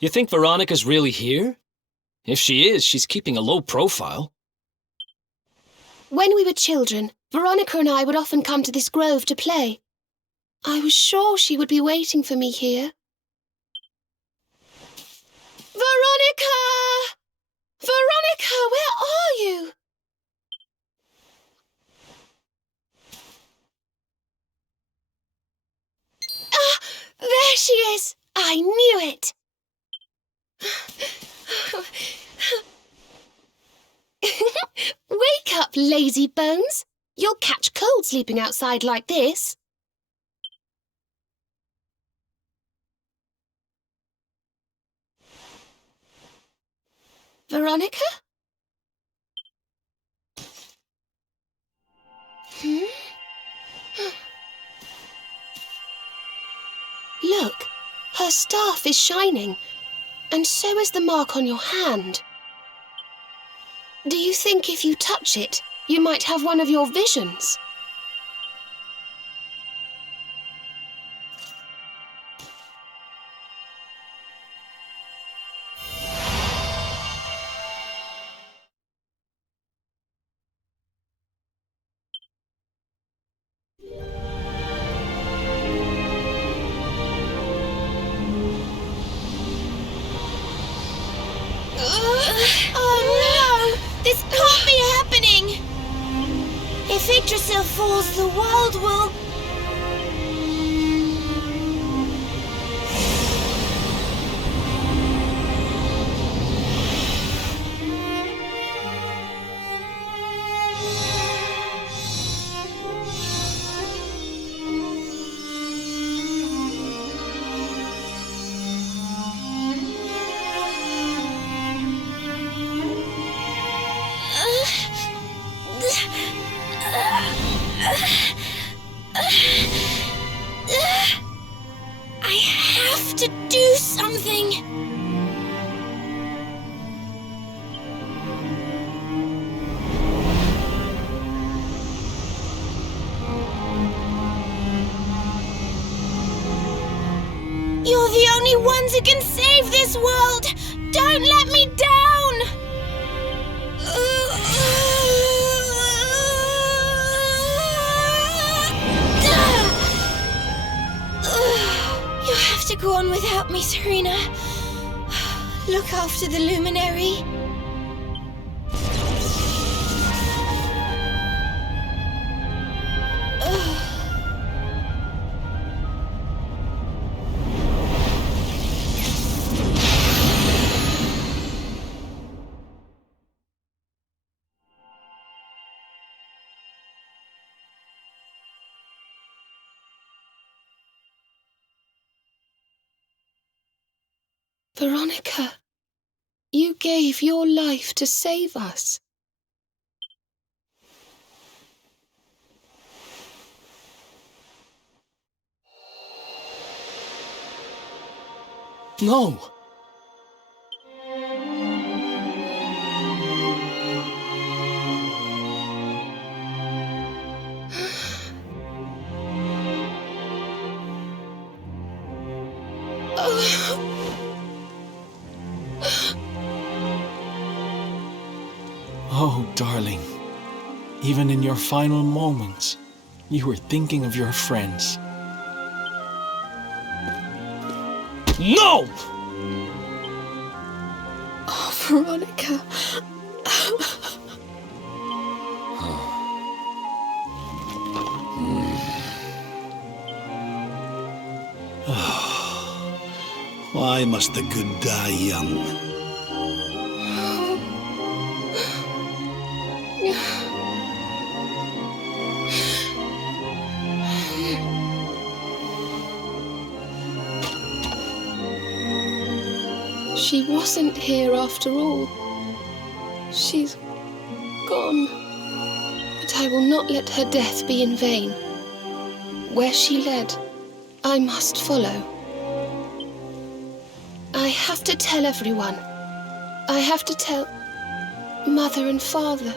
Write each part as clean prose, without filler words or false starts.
You think Veronica's really here? If she is, she's keeping a low profile. When we were children, Veronica and I would often come to this grove to play. I was sure she would be waiting for me here. Veronica! Veronica, where are you? Ah, there she is! I knew it! Wake up, lazy bones! You'll catch cold sleeping outside like this. Veronica? Look, her staff is shining, and so is the mark on your hand. Do you think if you touch it, you might have one of your visions? Oh no! This can't be happening! If Yggdrasil falls, the world will... I have to do something! You're the only ones who can save this world! Don't let me down! You have to go on without me, Serena. Look after the luminary. Veronica, you gave your life to save us. No! Oh, darling. Even in your final moments, you were thinking of your friends. No! Oh, Veronica. Why must the good die young? She wasn't here after all. She's gone. But I will not let her death be in vain. Where she led, I must follow. I have to tell everyone. I have to tell Mother and Father.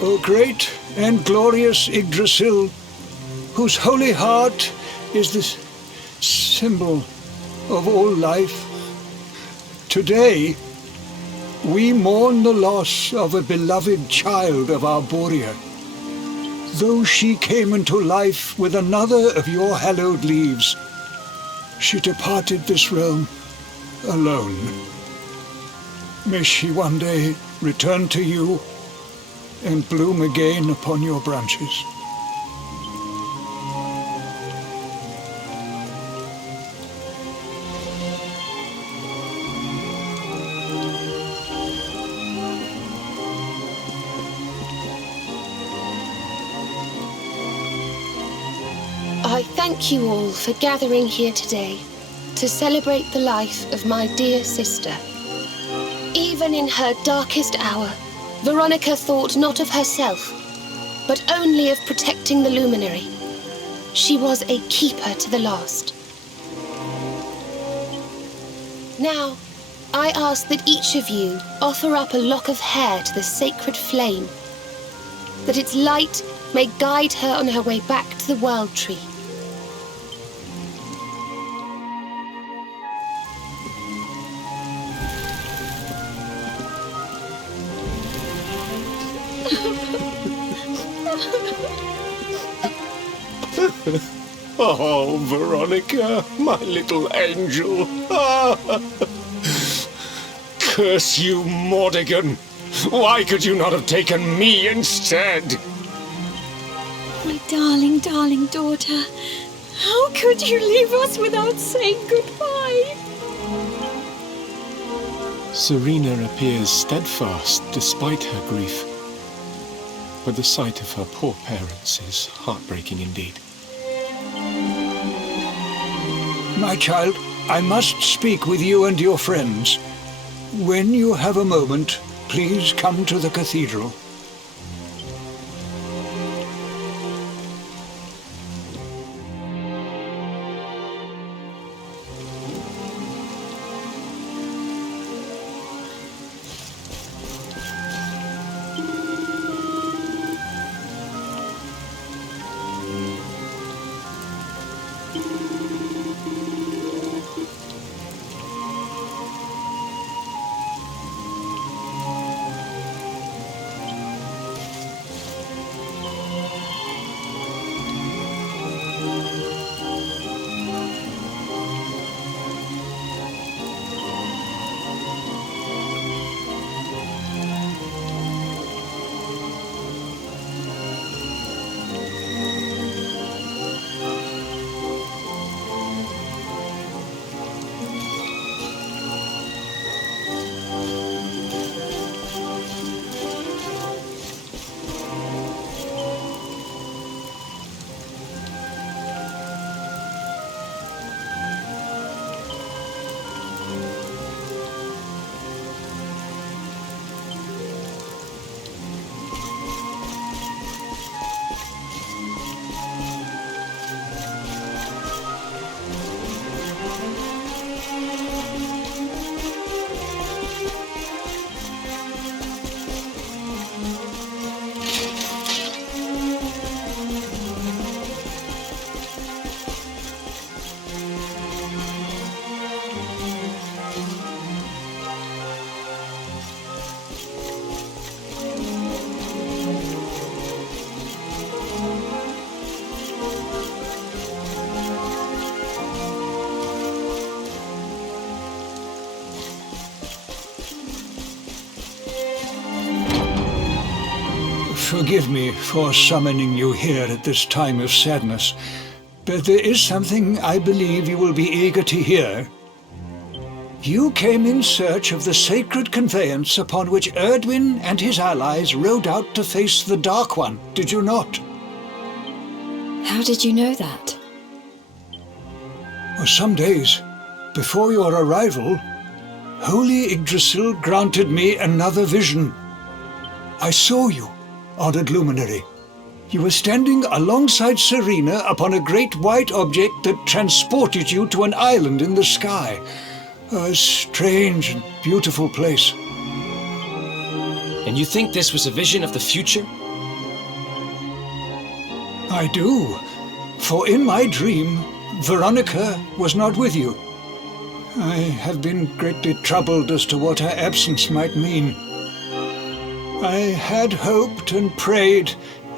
O great and glorious Yggdrasil, whose holy heart is the symbol of all life, today we mourn the loss of a beloved child of Arborea. Though she came into life with another of your hallowed leaves, she departed this realm alone. May she one day return to you and bloom again upon your branches. I thank you all for gathering here today to celebrate the life of my dear sister. Even in her darkest hour, Veronica thought not of herself, but only of protecting the luminary. She was a keeper to the last. Now, I ask that each of you offer up a lock of hair to the sacred flame, that its light may guide her on her way back to the World Tree. Oh, Veronica, my little angel. Curse you, Mordigan. Why could you not have taken me instead? My darling, darling daughter. How could you leave us without saying goodbye? Serena appears steadfast despite her grief, but the sight of her poor parents is heartbreaking indeed. My child, I must speak with you and your friends. When you have a moment, please come to the cathedral. Forgive me for summoning you here at this time of sadness, but there is something I believe you will be eager to hear. You came in search of the sacred conveyance upon which Erdwin and his allies rode out to face the Dark One, did you not? How did you know that? For some days before your arrival, Holy Yggdrasil granted me another vision. I saw you, honored luminary. You were standing alongside Serena upon a great white object that transported you to an island in the sky. A strange and beautiful place. And you think this was a vision of the future? I do, for in my dream, Veronica was not with you. I have been greatly troubled as to what her absence might mean. I had hoped and prayed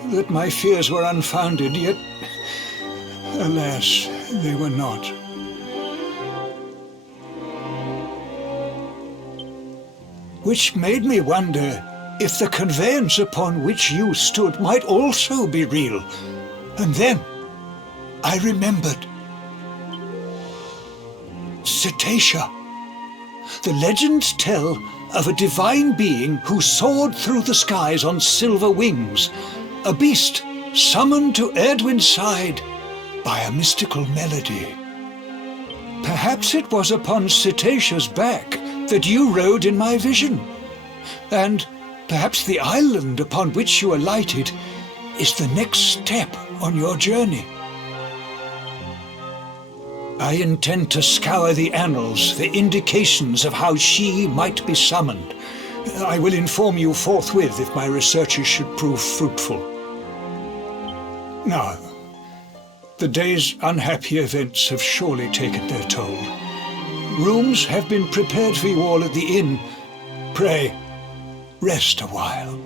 that my fears were unfounded, yet, alas, they were not. Which made me wonder if the conveyance upon which you stood might also be real. And then I remembered. Cetacea. The legends tell of a divine being who soared through the skies on silver wings, a beast summoned to Erdwin's side by a mystical melody. Perhaps it was upon Cetacea's back that you rode in my vision, and perhaps the island upon which you alighted is the next step on your journey. I intend to scour the annals for indications of how she might be summoned. I will inform you forthwith if my researches should prove fruitful. Now, the day's unhappy events have surely taken their toll. Rooms have been prepared for you all at the inn. Pray, rest a while.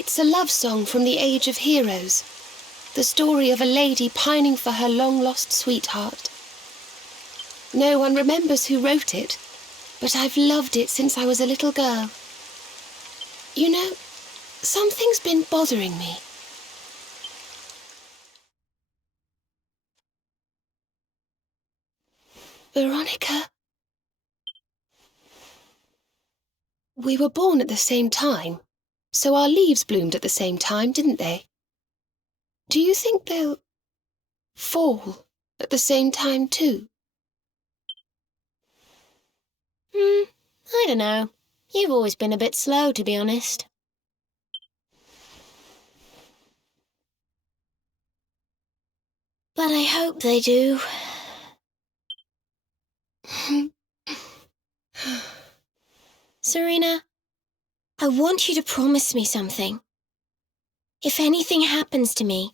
It's a love song from the Age of Heroes. The story of a lady pining for her long-lost sweetheart. No one remembers who wrote it, but I've loved it since I was a little girl. You know, something's been bothering me. Veronica. We were born at the same time, so our leaves bloomed at the same time, didn't they? Do you think they'll fall at the same time too? I don't know. You've always been a bit slow, to be honest. But I hope they do. Serena, I want you to promise me something. If anything happens to me,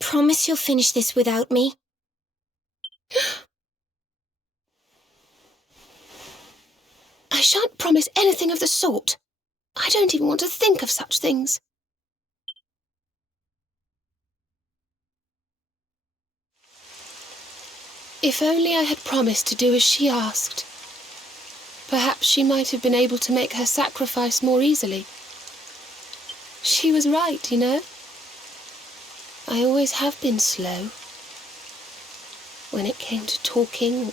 promise you'll finish this without me. I shan't promise anything of the sort. I don't even want to think of such things. If only I had promised to do as she asked. Perhaps she might have been able to make her sacrifice more easily. She was right, you know. I always have been slow. When it came to talking, or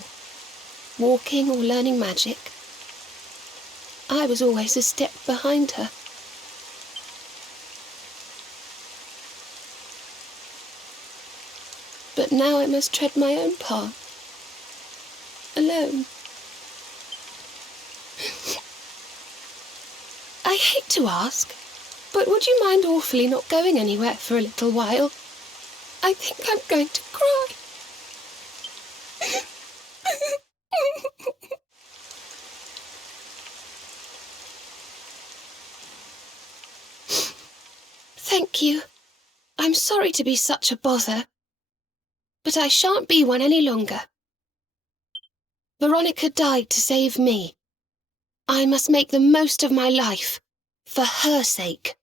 walking, or learning magic, I was always a step behind her. But now I must tread my own path, alone. I hate to ask, but would you mind awfully not going anywhere for a little while? I think I'm going to cry. Thank you. I'm sorry to be such a bother, but I shan't be one any longer. Veronica died to save me. I must make the most of my life, for her sake.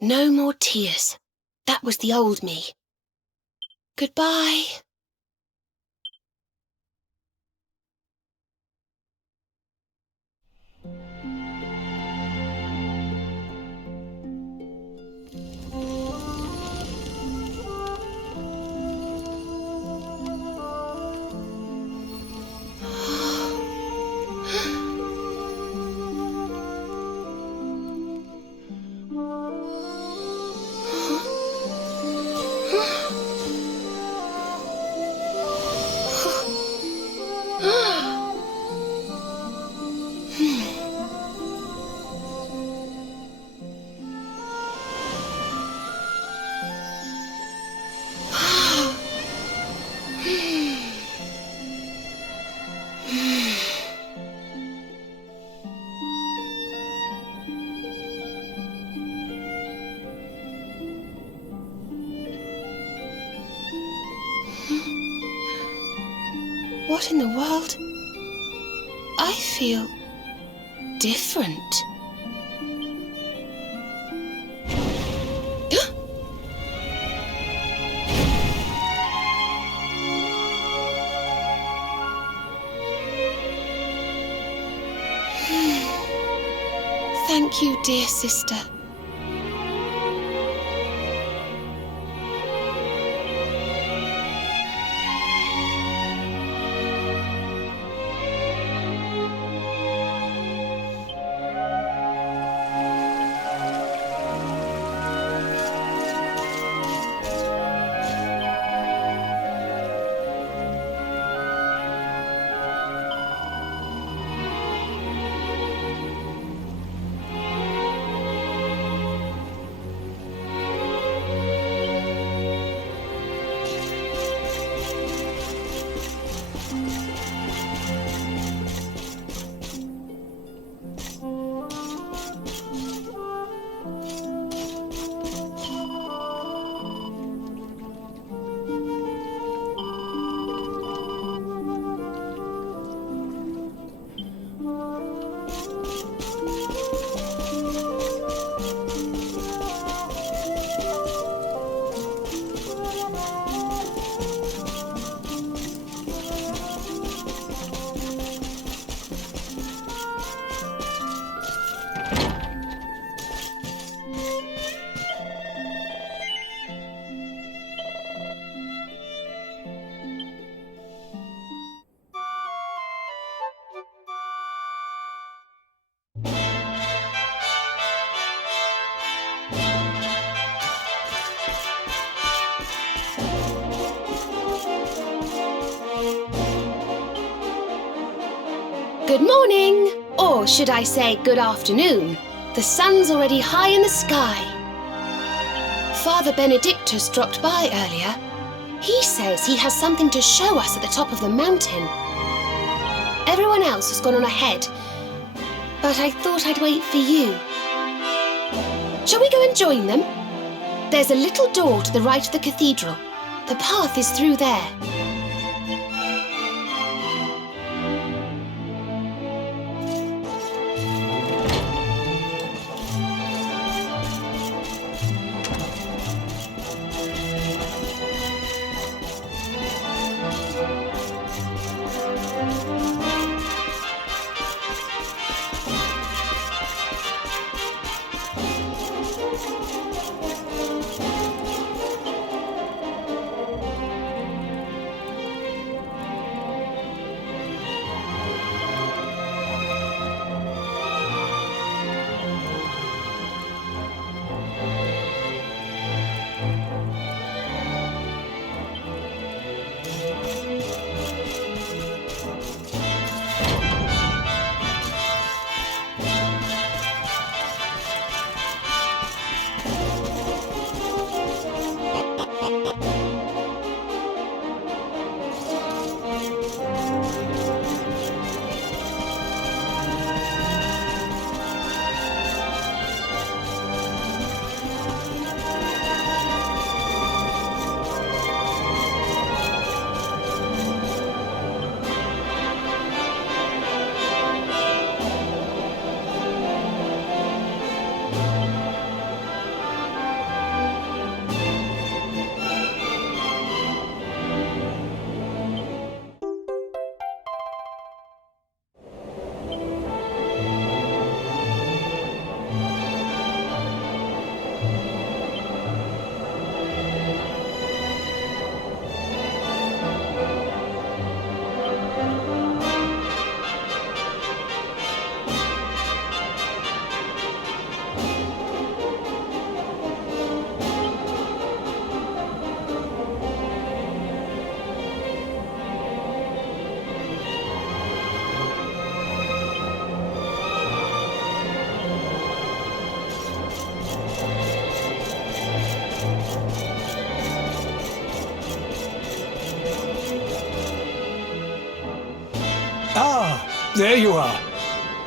No more tears. That was the old me. Goodbye. What in the world? I feel different. Thank you, dear sister. Good morning, or should I say good afternoon. The sun's already high in the sky. Father Benedictus dropped by earlier. He says he has something to show us at the top of the mountain. Everyone else has gone on ahead, but I thought I'd wait for you. Shall we go and join them? There's a little door to the right of the cathedral. The path is through there. There you are.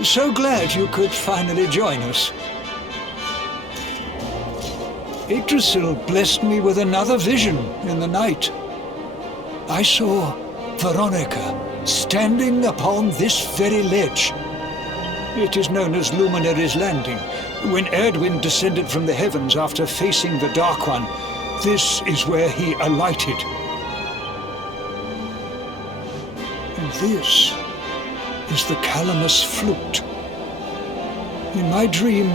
So glad you could finally join us. Yggdrasil blessed me with another vision in the night. I saw Veronica standing upon this very ledge. It is known as Luminary's Landing. When Erdwin descended from the heavens after facing the Dark One, this is where he alighted. And this is the Calamus flute. In my dream,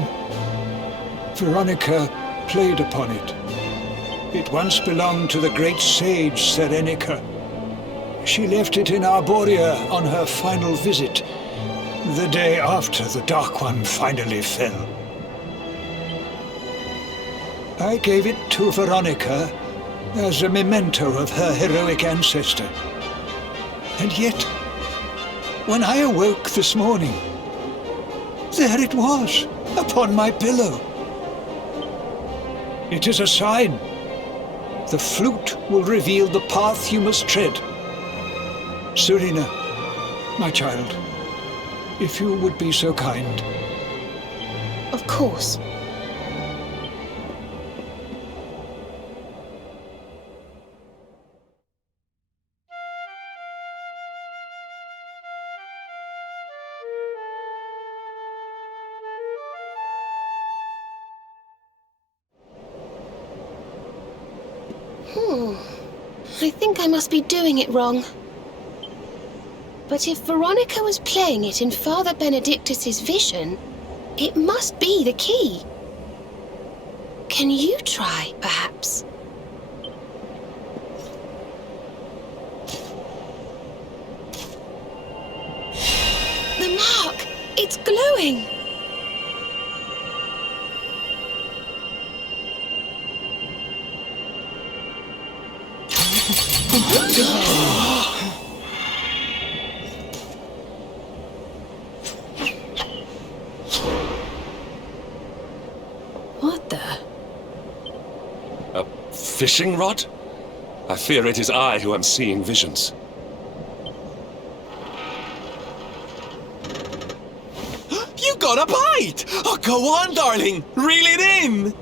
Veronica played upon it. It once belonged to the great sage Serenica. She left it in Arborea on her final visit, the day after the Dark One finally fell. I gave it to Veronica as a memento of her heroic ancestor. And yet, when I awoke this morning, there it was, upon my pillow. It is a sign. The flute will reveal the path you must tread. Serena, my child, if you would be so kind. Of course. I think I must be doing it wrong. But if Veronica was playing it in Father Benedictus's vision, it must be the key. Can you try, perhaps? The mark! It's glowing! fishing rod? I fear it is I who am seeing visions. You got a bite! Oh, go on, darling! Reel it in!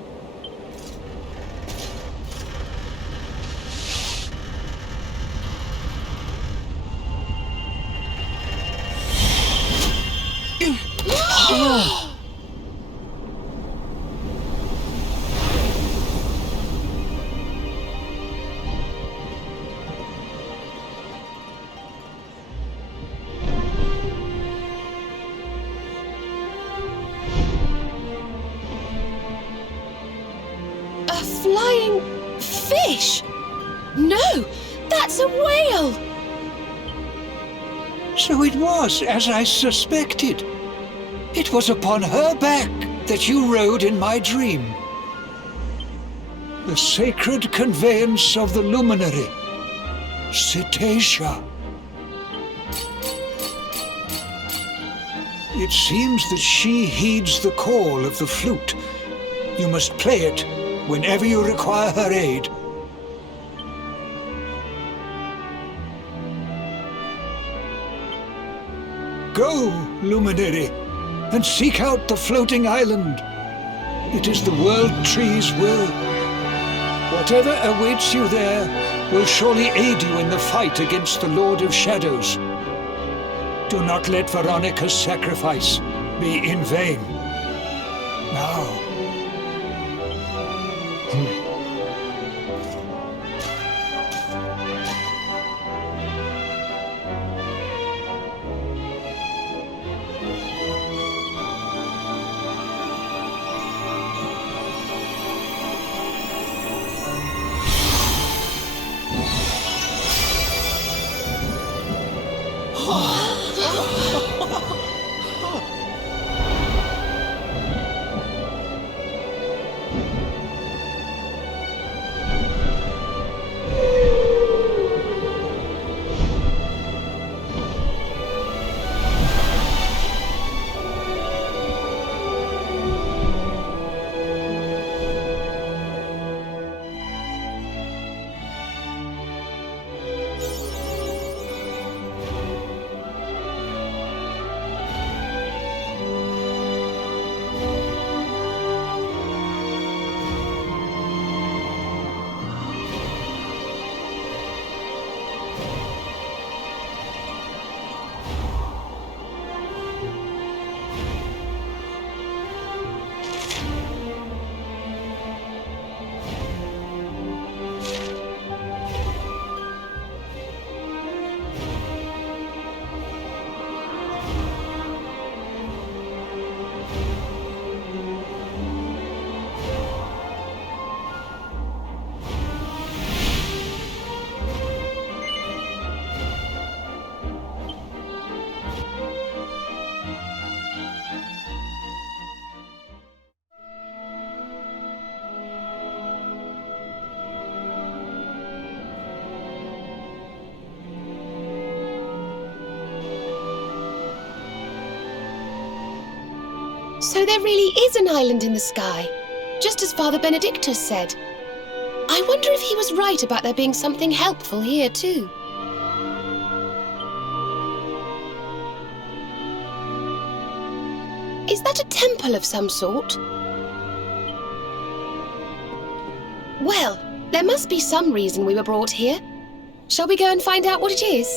A flying fish? No, that's a whale! So it was as I suspected. It was upon her back that you rode in my dream. The sacred conveyance of the luminary, Cetacea. It seems that she heeds the call of the flute. You must play it whenever you require her aid. Go, luminary, and seek out the floating island. It is the world tree's will. Whatever awaits you there will surely aid you in the fight against the Lord of Shadows. Do not let Veronica's sacrifice be in vain. Now. So there really is an island in the sky, just as Father Benedictus said. I wonder if he was right about there being something helpful here too. Is that a temple of some sort? Well, there must be some reason we were brought here. Shall we go and find out what it is?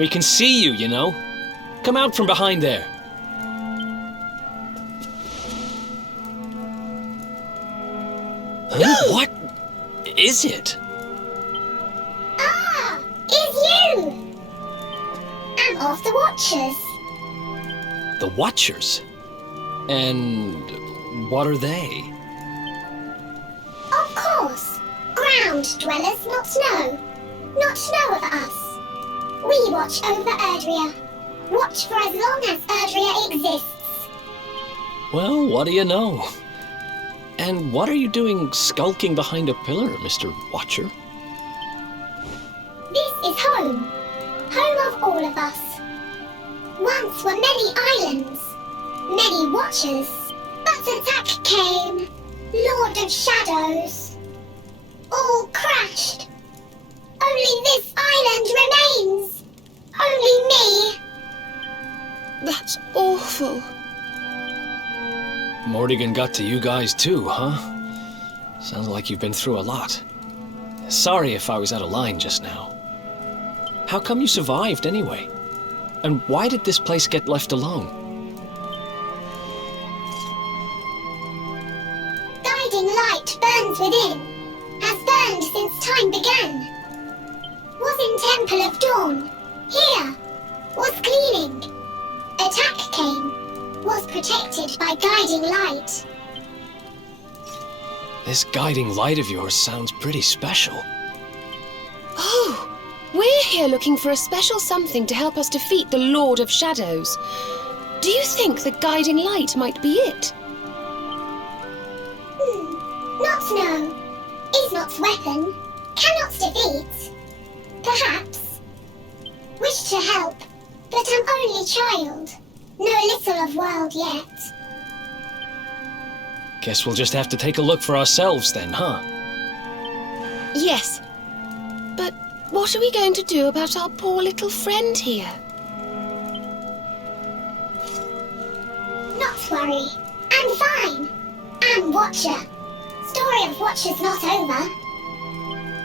We can see you, you know. Come out from behind there. Huh? What is it? Ah, it's you! I'm of the Watchers. The Watchers? And what are they? Of course. Ground dwellers, not snow. Not know of us. We watch over Erdrea. Watch for as long as Erdrea exists. Well, what do you know? And what are you doing skulking behind a pillar, Mr. Watcher? This is home. Home of all of us. Once were many islands, many Watchers. But attack came. Lord of Shadows. All crashed. Only this island remains. Only me. That's awful. Mordigan got to you guys too, huh? Sounds like you've been through a lot. Sorry if I was out of line just now. How come you survived anyway? And why did this place get left alone? Guiding light burns within. Has burned since time began. Was in Temple of Dawn. Here. Was cleaning. Attack came. Was protected by guiding light. This guiding light of yours sounds pretty special. Oh, we're here looking for a special something to help us defeat the Lord of Shadows. Do you think the guiding light might be it? Not know. Is not weapon. Cannot defeat. Perhaps. Wish to help, but am only child. Know little of world yet. Guess we'll just have to take a look for ourselves then, huh? Yes. But what are we going to do about our poor little friend here? Not worry. I'm fine. I'm Watcher. Story of Watchers not over.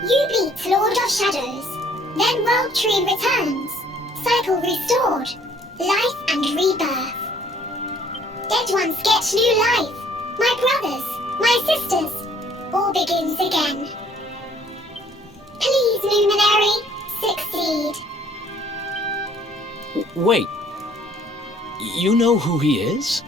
You beat Lord of Shadows. Then World Tree returns. Cycle restored. Life and rebirth. Dead ones get new life. My brothers, my sisters. All begins again. Please, Luminary, succeed. Wait. You know who he is?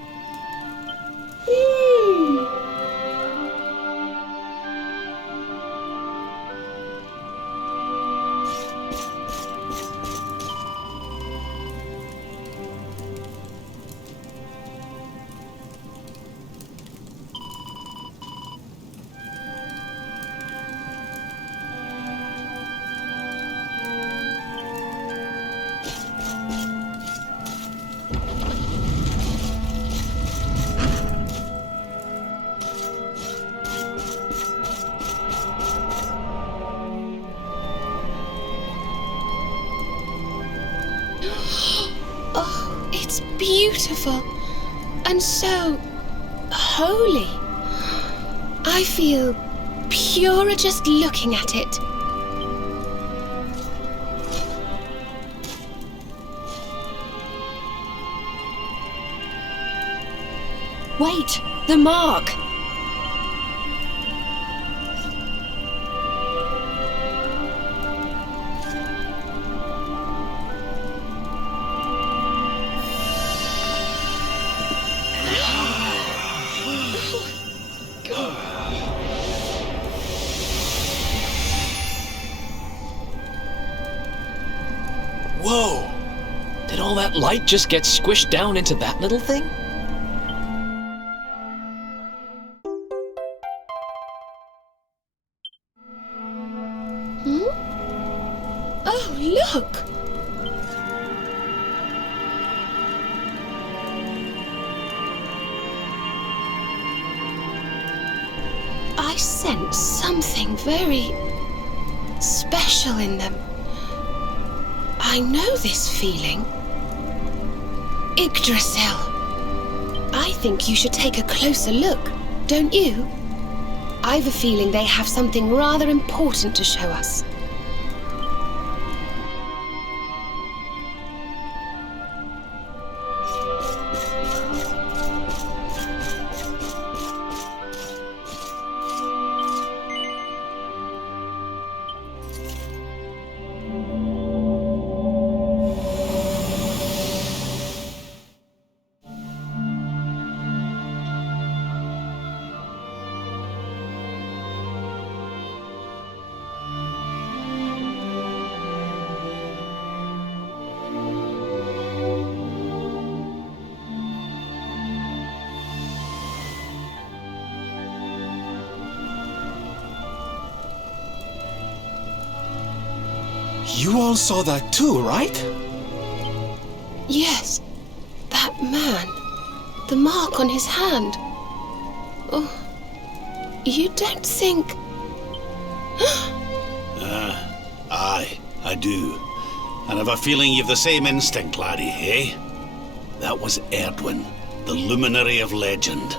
Oh, it's beautiful and so holy. I feel purer just looking at it. Wait, the mark! Whoa! Did all that light just get squished down into that little thing? Oh, look! I sense something very special in them. I know this feeling. Yggdrasil. I think you should take a closer look, don't you? I've a feeling they have something rather important to show us. You all saw that too, right? Yes, that man. The mark on his hand. Oh, you don't think... Aye, I do. And I've a feeling you've the same instinct, laddie, eh? That was Erdwin, the luminary of legend.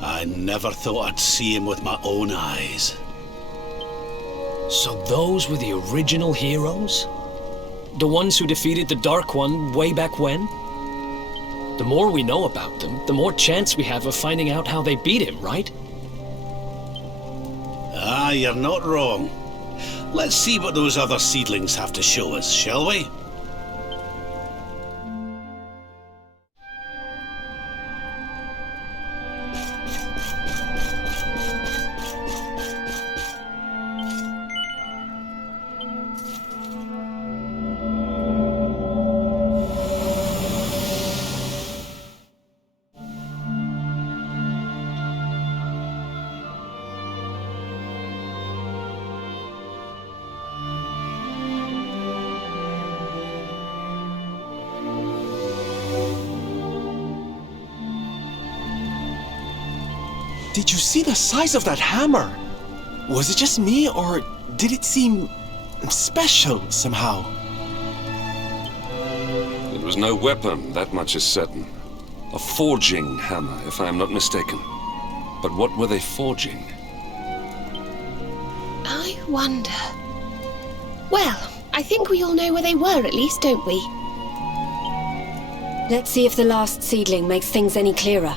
I never thought I'd see him with my own eyes. So those were the original heroes? The ones who defeated the Dark One way back when? The more we know about them, the more chance we have of finding out how they beat him, right? Ah, you're not wrong. Let's see what those other seedlings have to show us, shall we? Did you see the size of that hammer? Was it just me, or did it seem special somehow? It was no weapon, that much is certain. A forging hammer, if I am not mistaken. But what were they forging? I wonder... Well, I think we all know where they were at least, don't we? Let's see if the last seedling makes things any clearer.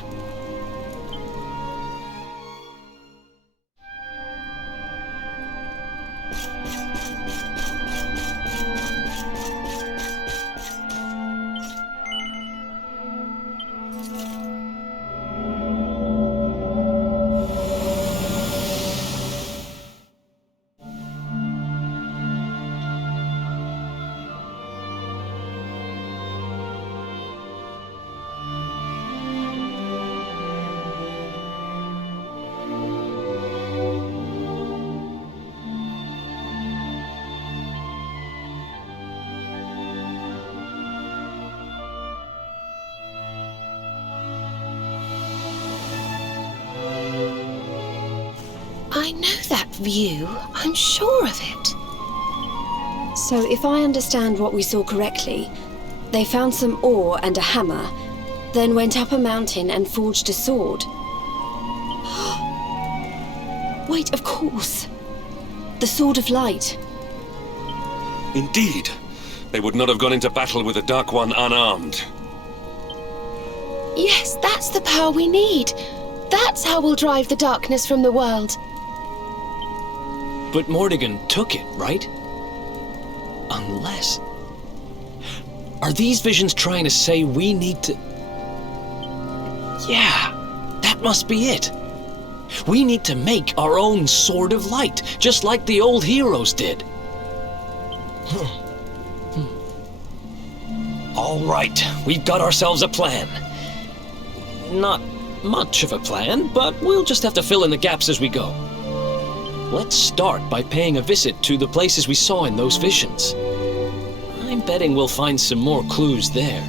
I know that view. I'm sure of it. So if I understand what we saw correctly, they found some ore and a hammer, then went up a mountain and forged a sword. Wait, of course. The Sword of Light. Indeed. They would not have gone into battle with the Dark One unarmed. Yes, that's the power we need. That's how we'll drive the darkness from the world. But Mordegon took it, right? Unless... Are these visions trying to say we need to... Yeah, that must be it. We need to make our own Sword of Light, just like the old heroes did. All right, we've got ourselves a plan. Not much of a plan, but we'll just have to fill in the gaps as we go. Let's start by paying a visit to the places we saw in those visions. I'm betting we'll find some more clues there.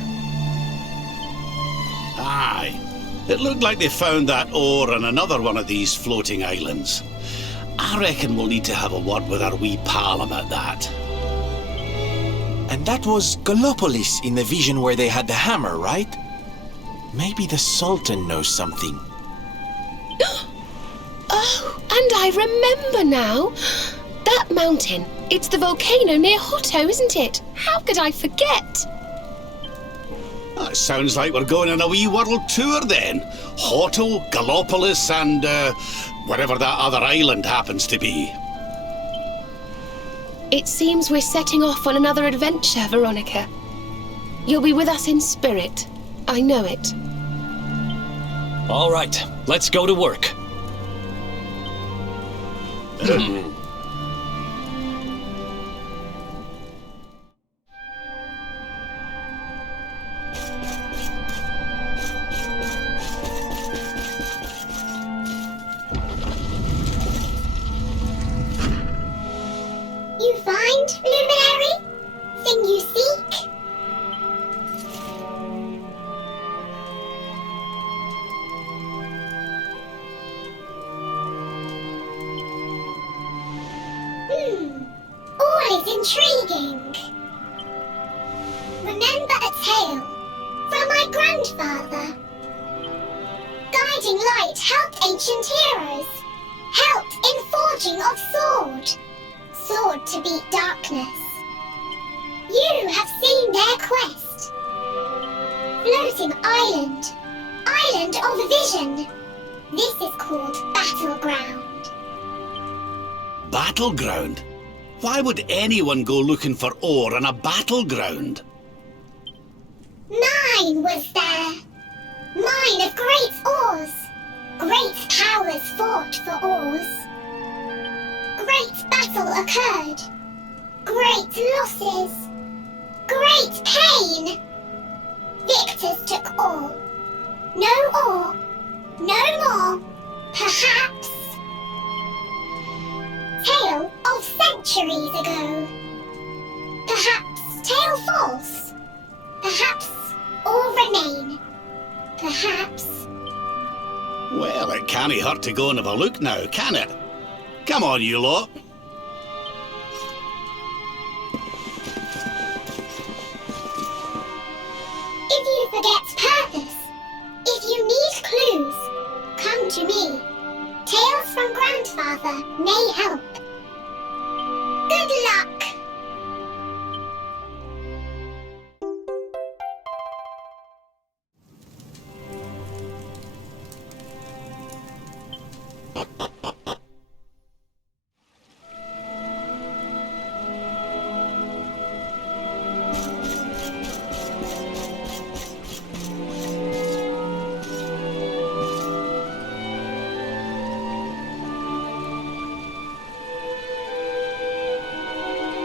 Aye. It looked like they found that ore on another one of these floating islands. I reckon we'll need to have a word with our wee pal about that. And that was Gallopolis in the vision where they had the hammer, right? Maybe the Sultan knows something. Oh, and I remember now. That mountain. It's the volcano near Hotto, isn't it? How could I forget? That sounds like we're going on a wee world tour then. Hotto, Gallopolis, and wherever that other island happens to be. It seems we're setting off on another adventure, Veronica. You'll be with us in spirit. I know it. All right, let's go to work. You find Intriguing. Remember a tale from my grandfather. Guiding light helped ancient heroes, helped in forging of sword, sword to beat darkness. You have seen their quest. Floating island, island of vision. This is called Battleground. Battleground? Why would anyone go looking for ore on a battleground? Mine was there. Mine of great ores. Great powers fought for ores. Great battle occurred. Great losses. Great pain. Victors took all. No ore. No more. Perhaps. Tale of centuries ago. Perhaps tale false. Perhaps all remain. Perhaps. Well, it can't hurt to go and have a look now, can it? Come on, you lot. If you forget purpose, if you need clues, come to me. Tales from Grandfather may help. Good luck!